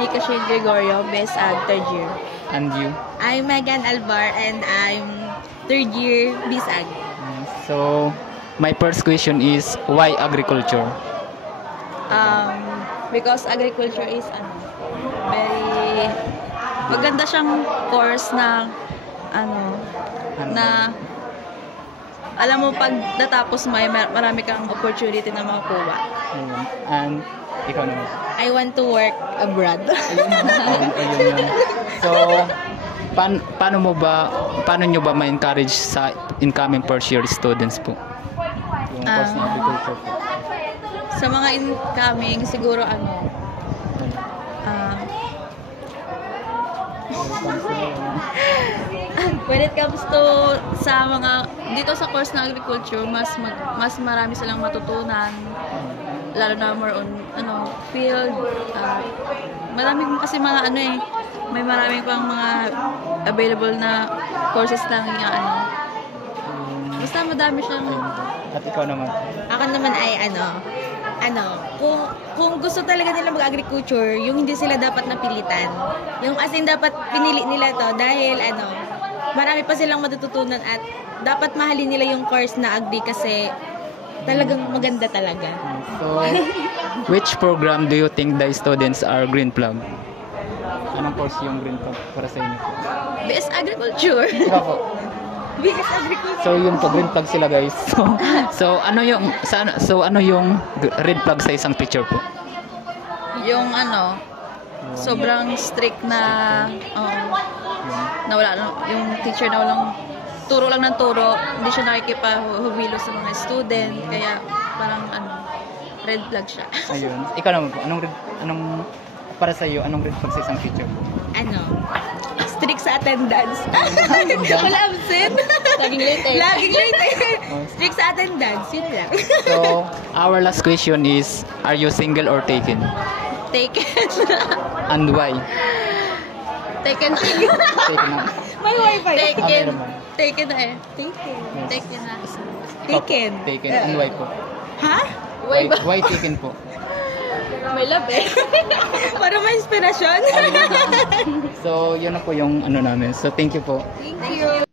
Monica Shane Gregorio, BSAG, third year. And you? I'm Megan Alvar and I'm third year BSAG. So, my first question is, why agriculture? Because agriculture is very maganda siyang course na na alam mo pag natapos mo marami kang opportunity na makuha. And ikaw naman? I want to work abroad. Ayun. So, paano nyo ba ma-encourage sa incoming first year students po? Yung course ng agriculture po. Sa mga incoming, siguro when it comes to sa mga dito sa course ng agriculture, mas marami silang matutunan, lalo na more on field. Maraming kasi mga may maraming pang mga available na courses lang basta madami siyang. At ikaw naman? Ako naman ay kung gusto talaga nila mag-agriculture, yung hindi sila dapat napilitan. Yung as in dapat pinili nila to dahil marami pa silang matututunan at dapat mahalin nila yung course na agri kasi talagang maganda talaga. So, which program do you think the students are green plug? Anong course yung green plug para sa inyo? BS Agriculture. Ikaw po? BS Agriculture. So yung green plug sila guys. So ano yung red plug sa isang teacher po? Yung sobrang strict na wala yung teacher na walang turo lang ng turo, hindi siya nakikipahubilo sa mga student, kaya parang red flag siya. Ayun. Ikaw naman po, anong para sa iyo, anong red flag sa isang teacher po? Strict sa attendance. Wala absent. Laging late. Strict sa attendance, yun lang. So, our last question is, are you single or taken? Taken. And why? Taken. Taken na. May wifi. Taken. Taken na eh. Taken na. Taken. And why po? Ha? Why taken po? May love eh. Para may inspirasyon. So, yun na po yung namin. So, thank you po. Thank you.